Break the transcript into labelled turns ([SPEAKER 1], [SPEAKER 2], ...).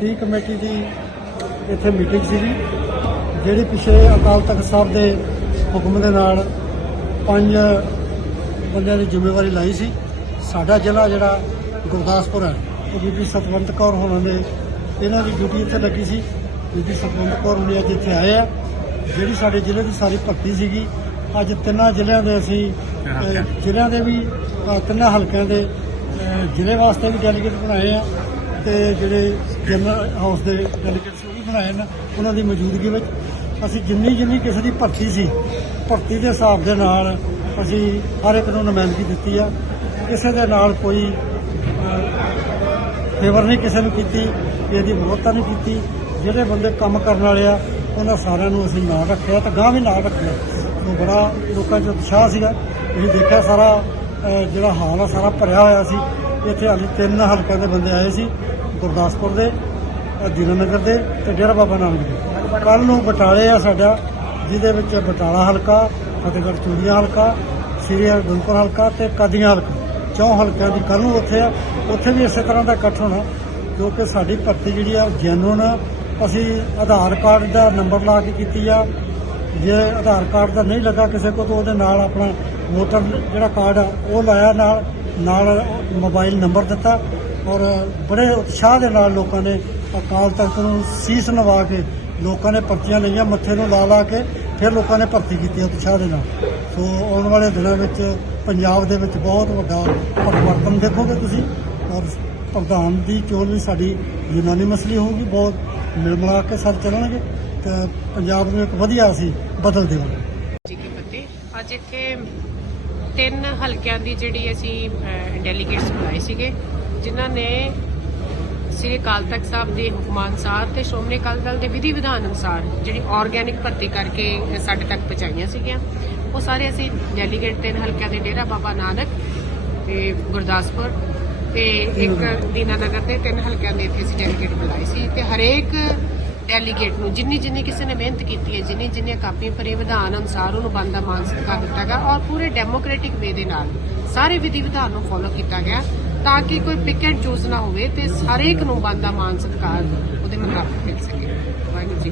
[SPEAKER 1] Committee ਦੀ ਇੱਥੇ meeting ਸੀਗੀ ਜਿਹੜੀ ਪਿਛੇ ਅਕਾਲ ਤਖਤ ਸਾਹਿਬ ਦੇ ਹੁਕਮ ਦੇ ਨਾਲ ਪੰਜ ਬੰਦਿਆਂ ਦੀ ਜ਼ਿੰਮੇਵਾਰੀ ਲਾਈ ਸੀ। ਸਾਡਾ ਜ਼ਿਲ੍ਹਾ ਜਿਹੜਾ ਗੁਰਦਾਸਪੁਰ ਹੈ ਉਹ ਬੀਬੀ ਸਤਵੰਤ ਕੌਰ ਹੋਣਾ ਨੇ ਇਹਨਾਂ ਦੀ ਡਿਊਟੀ ਇੱਥੇ ਲੱਗੀ ਸੀ। ਬੀਬੀ ਸਤਵੰਤ ਕੌਰ ਹੁਣੇ ਅੱਜ ਇੱਥੇ ਆਏ ਆ। ਜਿਹੜੀ ਸਾਡੇ ਜ਼ਿਲ੍ਹੇ ਦੀ ਸਾਰੀ ਭਰਤੀ ਸੀਗੀ ਅੱਜ ਤਿੰਨਾਂ ਜ਼ਿਲ੍ਹਿਆਂ ਦੇ ਅਸੀਂ ਜ਼ਿਲ੍ਹਿਆਂ ਦੇ ਵੀ ਤਿੰਨਾਂ ਹਲਕਿਆਂ ਦੇ ਜ਼ਿਲ੍ਹੇ ਵਾਸਤੇ ਵੀ ਡੈਲੀਗੇਟ ਬਣਾਏ ਆ। ਤੇ ਜਿਹੜੇ ਜਨਰਲ ਹਾਊਸ ਦੇ ਡੈਲੀਗੇਟਸ ਉਹ ਵੀ ਬਣਾਏ ਨੇ, ਉਹਨਾਂ ਦੀ ਮੌਜੂਦਗੀ ਵਿੱਚ ਅਸੀਂ ਜਿੰਨੀ ਜਿੰਨੀ ਕਿਸੇ ਦੀ ਭਰਤੀ ਸੀ, ਭਰਤੀ ਦੇ ਹਿਸਾਬ ਦੇ ਨਾਲ ਅਸੀਂ ਹਰ ਇੱਕ ਨੂੰ ਨੁਮਾਇੰਦਗੀ ਦਿੱਤੀ ਆ। ਕਿਸੇ ਦੇ ਨਾਲ ਕੋਈ ਫੇਵਰ ਨਹੀਂ ਕਿਸੇ ਨੂੰ ਕੀਤੀ, ਇਹਦੀ ਵਿਰੋਧਤਾ ਨਹੀਂ ਕੀਤੀ। ਜਿਹੜੇ ਬੰਦੇ ਕੰਮ ਕਰਨ ਵਾਲੇ ਆ, ਉਹਨਾਂ ਸਾਰਿਆਂ ਨੂੰ ਅਸੀਂ ਨਾਲ ਰੱਖਿਆ ਤੇ ਗਾਂ ਵੀ ਨਾਲ ਰੱਖਿਆ। ਉਹ ਬੜਾ ਲੋਕਾਂ 'ਚ ਉਤਸ਼ਾਹ ਸੀਗਾ। ਤੁਸੀਂ ਦੇਖਿਆ ਸਾਰਾ ਜਿਹੜਾ ਹਾਲ ਆ, ਸਾਰਾ ਭਰਿਆ ਹੋਇਆ ਸੀ। ਇੱਥੇ ਹਾਲੇ ਤਿੰਨ ਹਲਕਿਆਂ ਦੇ ਬੰਦੇ ਆਏ ਸੀ। ਗੁਰਦਾਸਪੁਰ ਦੇ ਅਹ, ਦੀਨਾਨਗਰ ਦੇ ਤੇ ਡੇਰਾ ਬਾਬਾ ਨਾਨਕ ਦੇ। ਕੱਲ ਨੂੰ ਬਟਾਲੇ ਆ ਸਾਡਾ ਜਿਹਦੇ ਵਿੱਚ ਬਟਾਲਾ ਹਲਕਾ ਫਤਿਹਗੜ੍ਹ ਚੂੜੀਆਂ ਹਲਕਾ ਸ੍ਰੀ ਹਰਗੋਬਿੰਦਪੁਰ ਹਲਕਾ ਤੇ ਕਾਦੀਆਂ ਹਲਕਾ। ਚੌਂ ਹਲਕਿਆਂ ਦੀ ਕੱਲ ਨੂੰ ਉੱਥੇ ਆ। ਉੱਥੇ ਵੀ ਇਸੇ ਤਰ੍ਹਾਂ ਦਾ ਇਕੱਠ ਹੋਣਾ ਕਿਉਂਕਿ ਸਾਡੀ ਭਰਤੀ ਜਿਹੜੀ ਆ ਜੈਨੂਨ ਅਸੀਂ ਆਧਾਰ ਕਾਰਡ ਦਾ ਨੰਬਰ ਲਾ ਕੇ ਕੀਤੀ ਆ। ਜੇ ਆਧਾਰ ਕਾਰਡ ਦਾ ਨਹੀਂ ਲੱਗਾ ਕਿਸੇ ਕੋਲ ਤਾਂ ਉਹਦੇ ਨਾਲ ਆਪਣਾ ਵੋਟਰ ਜਿਹੜਾ ਕਾਰਡ ਆ ਉਹ ਲਾਇਆ ਨਾਲ ਨਾਲ ਮੋਬਾਈਲ ਨੰਬਰ ਦਿੱਤਾ। ਔਰ ਬੜੇ ਉਤਸ਼ਾਹ ਦੇ ਨਾਲ ਲੋਕਾਂ ਨੇ ਅਕਾਲ ਤਖਤ ਨੂੰ ਸੀਸ ਨਵਾ ਕੇ ਲੋਕਾਂ ਨੇ ਪਰਚੀਆਂ ਲਈਆਂ, ਮੱਥੇ ਨੂੰ ਲਾ ਲਾ ਕੇ ਫਿਰ ਲੋਕਾਂ ਨੇ ਭਰਤੀ ਕੀਤੀ ਉਤਸ਼ਾਹ ਦੇ ਨਾਲ। ਸੋ ਆਉਣ ਵਾਲੇ ਦਿਨਾਂ ਵਿੱਚ ਪੰਜਾਬ ਦੇ ਵਿੱਚ ਬਹੁਤ ਵੱਡਾ ਪਰਿਵਰਤਨ ਦੇਖੋਗੇ ਤੁਸੀਂ ਔਰ ਪ੍ਰਧਾਨ ਦੀ ਚੋਣ ਵੀ ਸਾਡੀ ਯੂਨਾਨੀ ਮਸਲੀ ਹੋਊਗੀ, ਬਹੁਤ ਮਿਲ ਮਿਲਾ ਕੇ ਸਭ ਚੱਲਣਗੇ ਤੇ ਪੰਜਾਬ ਨੂੰ ਇੱਕ ਵਧੀਆ ਅਸੀਂ ਬਦਲ ਦੇਵਾਂਗੇ।
[SPEAKER 2] ਜੀ ਕੀ ਫਤਿਹ ਅੱਜ ਇੱਥੇ ਤਿੰਨ ਹਲਕਿਆਂ ਦੀ ਜਿਹੜੀ ਅਸੀਂ ਡੈਲੀਗੇਟਸ ਬੁਲਾਏ ਸੀਗੇ। ਜਿਨ੍ਹਾਂ ਨੇ ਸ੍ਰੀ ਅਕਾਲ ਤਖਤ ਸਾਹਿਬ ਦੇ ਹੁਕਮਾਂ ਅਨੁਸਾਰ ਤੇ ਸ਼੍ਰੋਮਣੀ ਅਕਾਲੀ ਦਲ ਦੇ ਵਿਧੀ ਵਿਧਾਨ ਅਨੁਸਾਰ ਜਿਹੜੀ ਆਰਗੈਨਿਕ ਭਰਤੀ ਕਰਕੇ ਸਾਡੇ ਤੱਕ ਪਹੁੰਚਾਈਆਂ ਸੀਗੀਆਂ ਉਹ ਸਾਰੇ ਅਸੀਂ ਡੈਲੀਗੇਟ ਤਿੰਨ ਹਲਕਿਆਂ ਦੇ ਡੇਰਾ ਬਾਬਾ ਨਾਨਕ ਤੇ ਗੁਰਦਾਸਪੁਰ ਤੇ ਇੱਕ ਦੀਨਾਨਗਰ ਦੇ ਤਿੰਨ ਹਲਕਿਆਂ ਦੇ ਇੱਥੇ ਅਸੀਂ ਡੈਲੀਗੇਟ ਬੁਲਾਏ ਸੀ ਤੇ ਹਰੇਕ ਡੈਲੀਗੇਟ ਨੂੰ ਜਿੰਨੀ ਜਿੰਨੀ ਕਿਸੇ ਨੇ ਮਿਹਨਤ ਕੀਤੀ ਹੈ ਜਿੰਨੀ ਜਿੰਨੀਆਂ ਕਾਪੀਆਂ ਭਰੇ ਵਿਧਾਨ ਅਨੁਸਾਰ ਉਹਨੂੰ ਬੰਦਾ ਮਾਨ ਸਤਿਕਾਰ ਦਿੱਤਾ ਗਿਆ ਔਰ ਪੂਰੇ ਡੈਮੋਕ੍ਰੈਟਿਕ ਵੇ ਦੇ ਨਾਲ ਸਾਰੇ ਵਿਧੀ ਵਿਧਾਨ ਨੂੰ ਫੋਲੋ ਕੀਤਾ ਗਿਆ। ਤਾਂ ਕਿ ਕੋਈ ਪਿਕ ਐਂਡ ਚੂਜ਼ ਨਾ ਹੋਵੇ ਤੇ ਹਰੇਕ ਨੂੰ ਬੰਦਾ ਮਾਨ ਸਤਿਕਾਰ ਉਹਦੇ ਮੁਤਾਬਕ ਮਿਲ ਸਕੇ। ਵਾਹਿਗੁਰੂ ਜੀ